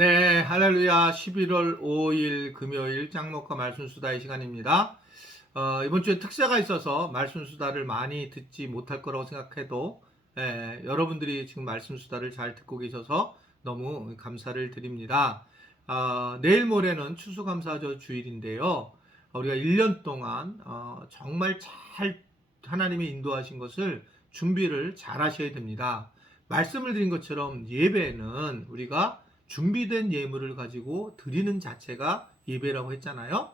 네, 할렐루야. 11월 5일 금요일 짱목과 말씀수다의 시간입니다. 이번 주에 특사가 있어서 말씀수다를 많이 듣지 못할 거라고 생각해도 여러분들이 지금 말씀수다를 잘 듣고 계셔서 너무 감사를 드립니다. 내일 모레는 추수감사절 주일인데요. 우리가 1년 동안 정말 잘 하나님이 인도하신 것을 준비를 잘 하셔야 됩니다. 말씀을 드린 것처럼 예배는 우리가 준비된 예물을 가지고 드리는 자체가 예배라고 했잖아요.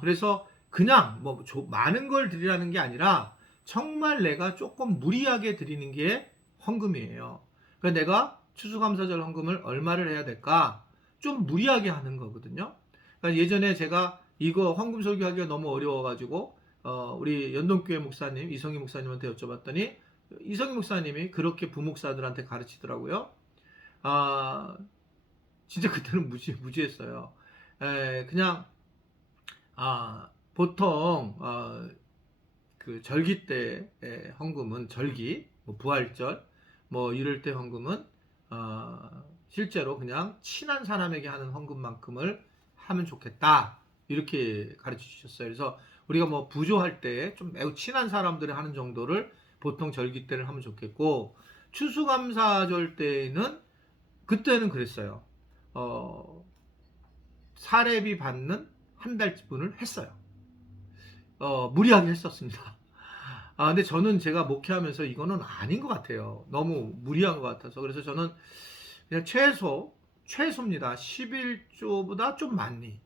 그래서 그냥 뭐 많은 걸 드리라는 게 아니라 정말 내가 조금 무리하게 드리는 게 헌금이에요. 그러니까 내가 추수감사절 헌금을 얼마를 해야 될까? 좀 무리하게 하는 거거든요. 그러니까 예전에 제가 이거 헌금 설교하기가 너무 어려워가지고 우리 연동교회 목사님 이성희 목사님한테 여쭤봤더니 이성희 목사님이 그렇게 부목사들한테 가르치더라고요. 진짜 그때는 무지했어요. 그냥 보통 그 절기 때 헌금은 절기, 뭐 부활절, 뭐 이럴 때 헌금은 실제로 그냥 친한 사람에게 하는 헌금만큼을 하면 좋겠다 이렇게 가르쳐 주셨어요. 그래서 우리가 뭐 부조할 때 좀 매우 친한 사람들이 하는 정도를 보통 절기 때를 하면 좋겠고 추수감사절 때는 그때는 그랬어요. 사례비 받는 한 달분을 했어요. 무리하게 했었습니다. 근데 저는 제가 목회하면서 이거는 아닌 것 같아요. 너무 무리한 것 같아서. 그래서 저는 그냥 최소입니다. 11조보다 좀 많이.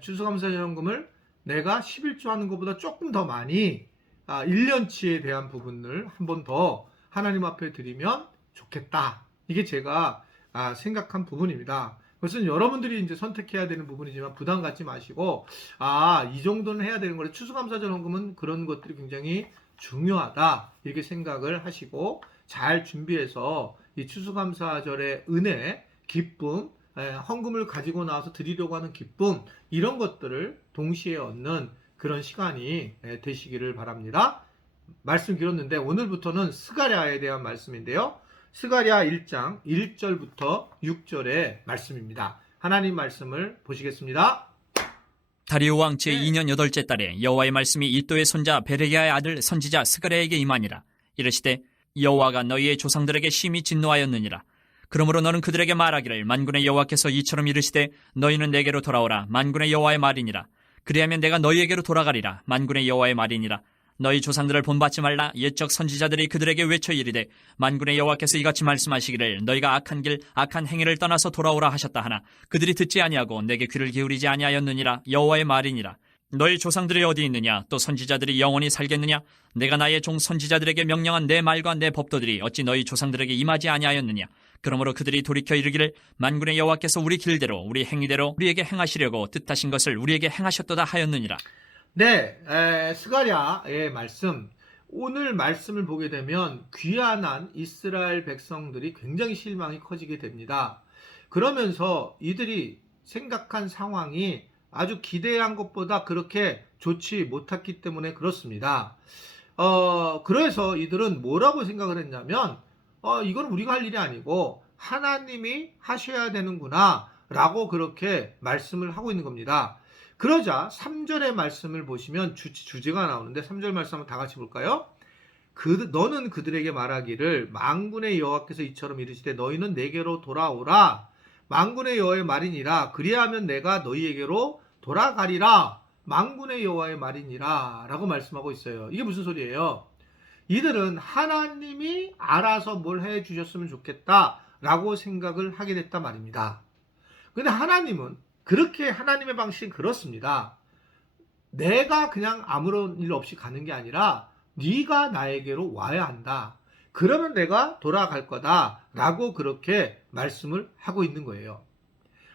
추수감사연금을 내가 11조 하는 것보다 조금 더 많이 1년치에 대한 부분을 한 번 더 하나님 앞에 드리면 좋겠다. 이게 제가 생각한 부분입니다. 그것은 여러분들이 이제 선택해야 되는 부분이지만 부담 갖지 마시고 이 정도는 해야 되는 거래. 추수감사절 헌금은 그런 것들이 굉장히 중요하다 이렇게 생각을 하시고 잘 준비해서 이 추수감사절의 은혜, 기쁨, 헌금을 가지고 나와서 드리려고 하는 기쁨 이런 것들을 동시에 얻는 그런 시간이 되시기를 바랍니다. 말씀 길었는데 오늘부터는 스가랴에 대한 말씀인데요. 스가랴 1장 1절부터 6절의 말씀입니다. 하나님 말씀을 보시겠습니다. 다리오 왕 제2년 8째 달에 여호와의 말씀이 iddo의 손자 베레기야의 아들 선지자 스가랴에게 임하니라. 이르시되 여호와가 너희의 조상들에게 심히 진노하였느니라. 그러므로 너는 그들에게 말하기를 만군의 여호와께서 이처럼 이르시되 너희는 내게로 돌아오라. 만군의 여호와의 말이니라. 그리하면 내가 너희에게로 돌아가리라. 만군의 여호와의 말이니라. 너희 조상들을 본받지 말라. 옛적 선지자들이 그들에게 외쳐 이르되 만군의 여호와께서 이같이 말씀하시기를 너희가 악한 길 악한 행위를 떠나서 돌아오라 하셨다 하나 그들이 듣지 아니하고 내게 귀를 기울이지 아니하였느니라. 여호와의 말이니라. 너희 조상들이 어디 있느냐? 또 선지자들이 영원히 살겠느냐? 내가 나의 종 선지자들에게 명령한 내 말과 내 법도들이 어찌 너희 조상들에게 임하지 아니하였느냐? 그러므로 그들이 돌이켜 이르기를 만군의 여호와께서 우리 길대로 우리 행위대로 우리에게 행하시려고 뜻하신 것을 우리에게 행하셨도다 하였느니라. 네, 스가랴의 말씀. 오늘 말씀을 보게 되면 귀환한 이스라엘 백성들이 굉장히 실망이 커지게 됩니다. 그러면서 이들이 생각한 상황이 아주 기대한 것보다 그렇게 좋지 못했기 때문에 그렇습니다. 그래서 이들은 뭐라고 생각을 했냐면, 이건 우리가 할 일이 아니고 하나님이 하셔야 되는구나 라고 그렇게 말씀을 하고 있는 겁니다. 그러자 3절의 말씀을 보시면 주제가 나오는데 3절 말씀 한번 다 같이 볼까요? 너는 그들에게 말하기를 만군의 여호와께서 이처럼 이르시되 너희는 내게로 돌아오라. 만군의 여호와의 말이니라. 그리하면 내가 너희에게로 돌아가리라. 만군의 여호와의 말이니라 라고 말씀하고 있어요. 이게 무슨 소리예요? 이들은 하나님이 알아서 뭘 해주셨으면 좋겠다 라고 생각을 하게 됐단 말입니다. 근데 하나님은 그렇게 하나님의 방식은 그렇습니다. 내가 그냥 아무런 일 없이 가는 게 아니라 네가 나에게로 와야 한다. 그러면 내가 돌아갈 거다 라고 그렇게 말씀을 하고 있는 거예요.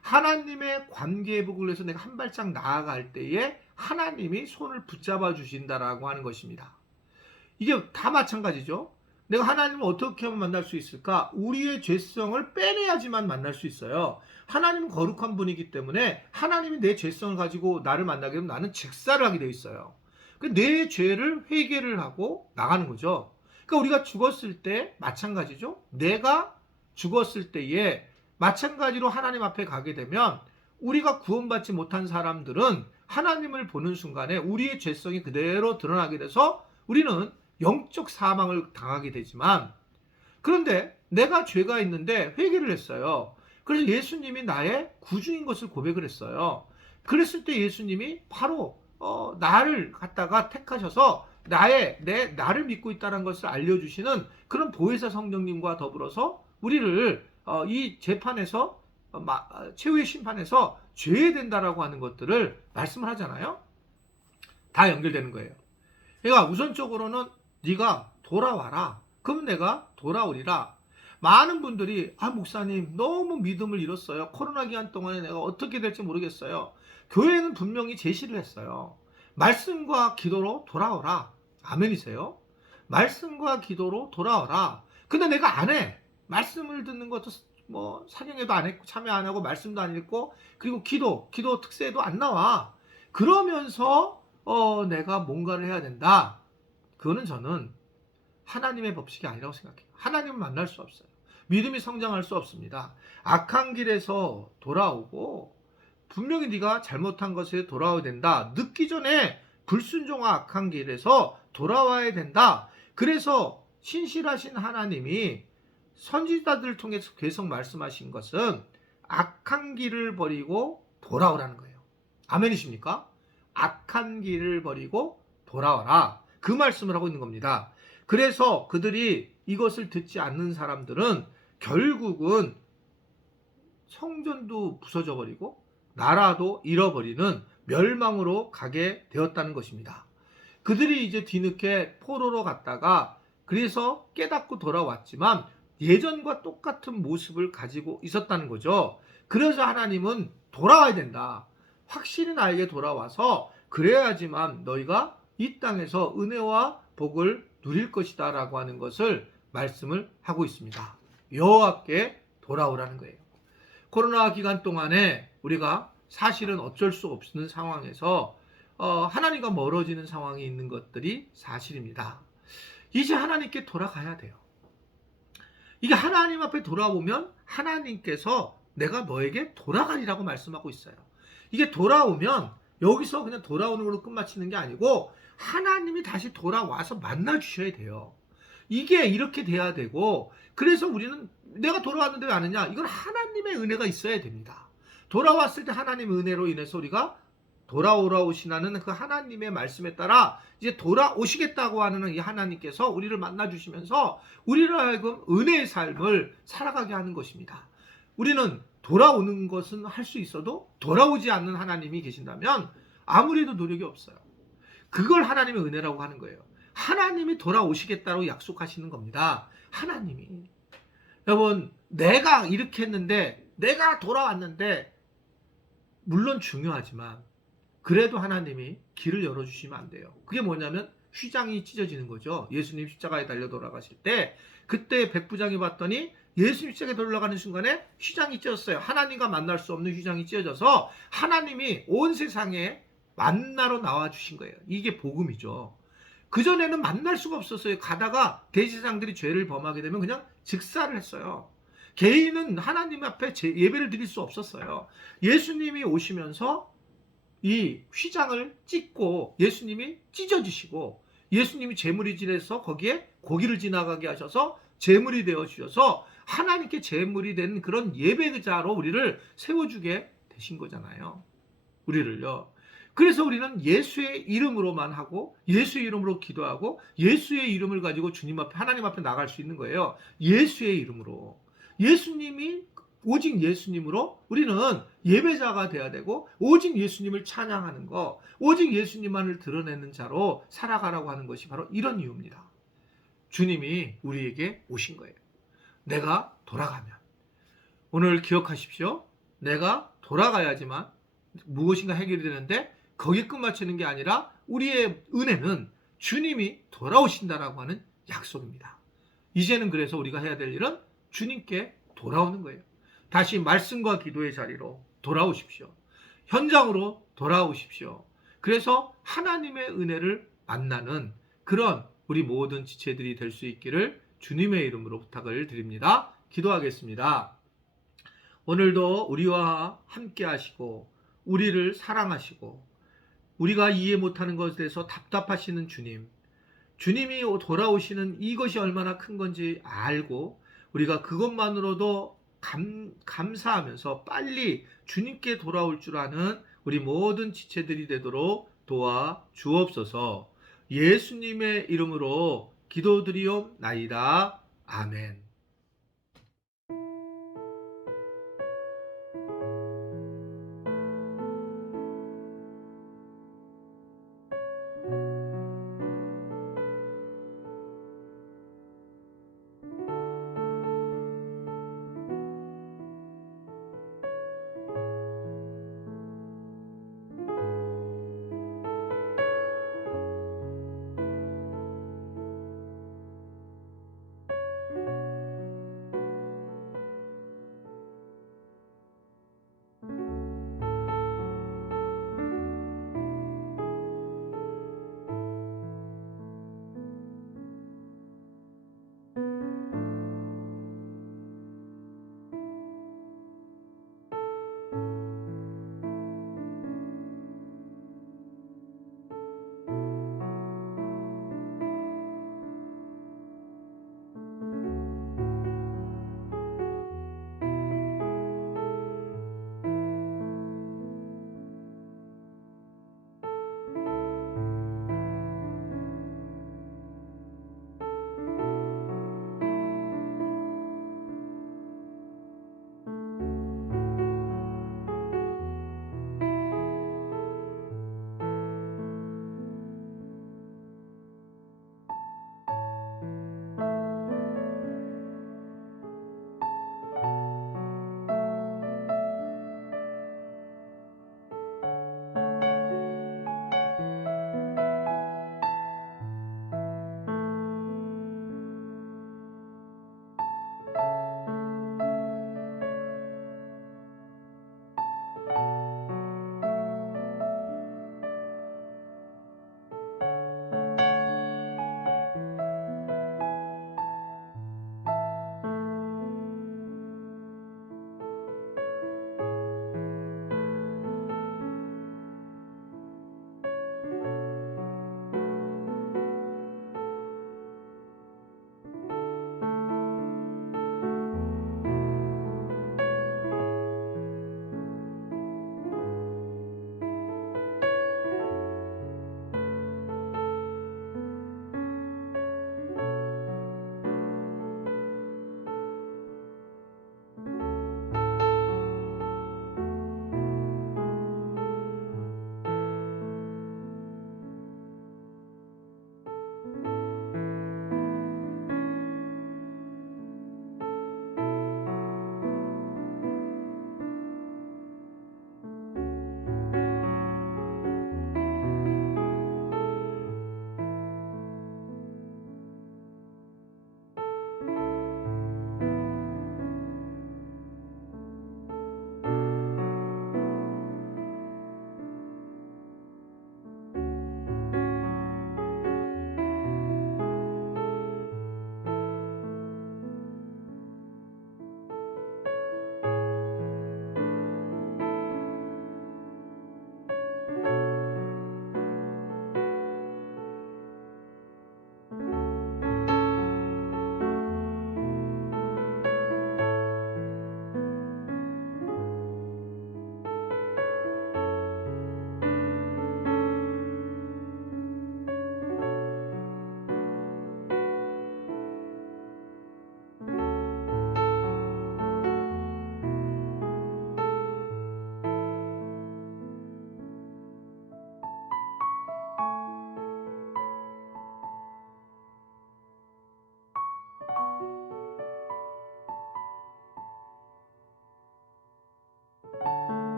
하나님의 관계 회복을 위해서 내가 한 발짝 나아갈 때에 하나님이 손을 붙잡아 주신다라고 하는 것입니다. 이게 다 마찬가지죠. 내가 하나님을 어떻게 하면 만날 수 있을까? 우리의 죄성을 빼내야지만 만날 수 있어요. 하나님은 거룩한 분이기 때문에 하나님이 내 죄성을 가지고 나를 만나게 되면 나는 직사를 하게 돼 있어요. 내 죄를 회개를 하고 나가는 거죠. 그러니까 우리가 죽었을 때 마찬가지죠. 내가 죽었을 때에 마찬가지로 하나님 앞에 가게 되면 우리가 구원받지 못한 사람들은 하나님을 보는 순간에 우리의 죄성이 그대로 드러나게 돼서 우리는 영적 사망을 당하게 되지만, 그런데 내가 죄가 있는데 회개를 했어요. 그래서 예수님이 나의 구주인 것을 고백을 했어요. 그랬을 때 예수님이 바로 나를 갖다가 택하셔서 나를 믿고 있다는 것을 알려주시는 그런 보혜사 성령님과 더불어서 우리를 이 재판에서 최후의 심판에서 죄된다라고 하는 것들을 말씀을 하잖아요. 다 연결되는 거예요. 그러니까 우선적으로는 네가 돌아와라. 그럼 내가 돌아오리라. 많은 분들이 목사님 너무 믿음을 잃었어요. 코로나 기간 동안에 내가 어떻게 될지 모르겠어요. 교회는 분명히 제시를 했어요. 말씀과 기도로 돌아오라. 아멘이세요? 말씀과 기도로 돌아오라. 근데 내가 안 해. 말씀을 듣는 것도 사경에도 안 했고 참여 안 하고 말씀도 안 읽고 그리고 기도 특세도 안 나와. 그러면서 내가 뭔가를 해야 된다. 그거는 저는 하나님의 법칙이 아니라고 생각해요. 하나님을 만날 수 없어요. 믿음이 성장할 수 없습니다. 악한 길에서 돌아오고 분명히 네가 잘못한 것에 돌아와야 된다. 늦기 전에 불순종과 악한 길에서 돌아와야 된다. 그래서 신실하신 하나님이 선지자들을 통해서 계속 말씀하신 것은 악한 길을 버리고 돌아오라는 거예요. 아멘이십니까? 악한 길을 버리고 돌아와라. 그 말씀을 하고 있는 겁니다. 그래서 그들이 이것을 듣지 않는 사람들은 결국은 성전도 부서져 버리고 나라도 잃어버리는 멸망으로 가게 되었다는 것입니다. 그들이 이제 뒤늦게 포로로 갔다가 그래서 깨닫고 돌아왔지만 예전과 똑같은 모습을 가지고 있었다는 거죠. 그래서 하나님은 돌아와야 된다. 확실히 나에게 돌아와서 그래야지만 너희가 이 땅에서 은혜와 복을 누릴 것이다 라고 하는 것을 말씀을 하고 있습니다. 여호와께 돌아오라는 거예요. 코로나 기간 동안에 우리가 사실은 어쩔 수 없는 상황에서 하나님과 멀어지는 상황이 있는 것들이 사실입니다. 이제 하나님께 돌아가야 돼요. 이게 하나님 앞에 돌아오면 하나님께서 내가 너에게 돌아가리라고 말씀하고 있어요. 이게 돌아오면 여기서 그냥 돌아오는 걸로 끝마치는 게 아니고 하나님이 다시 돌아와서 만나주셔야 돼요. 이게 이렇게 돼야 되고, 그래서 우리는 내가 돌아왔는데 왜 안 하냐? 이건 하나님의 은혜가 있어야 됩니다. 돌아왔을 때 하나님의 은혜로 인해서 우리가 돌아오시나는 그 하나님의 말씀에 따라 이제 돌아오시겠다고 하는 이 하나님께서 우리를 만나주시면서 우리를 하여금 은혜의 삶을 살아가게 하는 것입니다. 우리는 돌아오는 것은 할 수 있어도 돌아오지 않는 하나님이 계신다면 아무리도 노력이 없어요. 그걸 하나님의 은혜라고 하는 거예요. 하나님이 돌아오시겠다고 약속하시는 겁니다. 하나님이. 여러분, 내가 이렇게 했는데, 내가 돌아왔는데, 물론 중요하지만 그래도 하나님이 길을 열어주시면 안 돼요. 그게 뭐냐면 휘장이 찢어지는 거죠. 예수님 십자가에 달려 돌아가실 때 그때 백부장이 봤더니 예수님 십자가에 돌아가는 순간에 휘장이 찢어졌어요. 하나님과 만날 수 없는 휘장이 찢어져서 하나님이 온 세상에 만나러 나와주신 거예요. 이게 복음이죠. 그전에는 만날 수가 없었어요. 가다가 대제사장들이 죄를 범하게 되면 그냥 즉사를 했어요. 개인은 하나님 앞에 예배를 드릴 수 없었어요. 예수님이 오시면서 이 휘장을 찢고 예수님이 찢어지시고 예수님이 제물이 지내서 거기에 고기를 지나가게 하셔서 제물이 되어 주셔서 하나님께 제물이 된 그런 예배자로 우리를 세워주게 되신 거잖아요. 우리를요. 그래서 우리는 예수의 이름으로만 하고 예수의 이름으로 기도하고 예수의 이름을 가지고 주님 앞에 하나님 앞에 나갈 수 있는 거예요. 예수의 이름으로. 예수님이 오직 예수님으로 우리는 예배자가 돼야 되고 오직 예수님을 찬양하는 거, 오직 예수님만을 드러내는 자로 살아가라고 하는 것이 바로 이런 이유입니다. 주님이 우리에게 오신 거예요. 내가 돌아가면. 오늘 기억하십시오. 내가 돌아가야지만 무엇인가 해결이 되는데 거기에 끝마치는 게 아니라 우리의 은혜는 주님이 돌아오신다라고 하는 약속입니다. 이제는 그래서 우리가 해야 될 일은 주님께 돌아오는 거예요. 다시 말씀과 기도의 자리로 돌아오십시오. 현장으로 돌아오십시오. 그래서 하나님의 은혜를 만나는 그런 우리 모든 지체들이 될 수 있기를 주님의 이름으로 부탁을 드립니다. 기도하겠습니다. 오늘도 우리와 함께 하시고 우리를 사랑하시고 우리가 이해 못하는 것에 대해서 답답하시는 주님, 주님이 돌아오시는 이것이 얼마나 큰 건지 알고 우리가 그것만으로도 감사하면서 빨리 주님께 돌아올 줄 아는 우리 모든 지체들이 되도록 도와 주옵소서. 예수님의 이름으로 기도드리옵나이다. 아멘.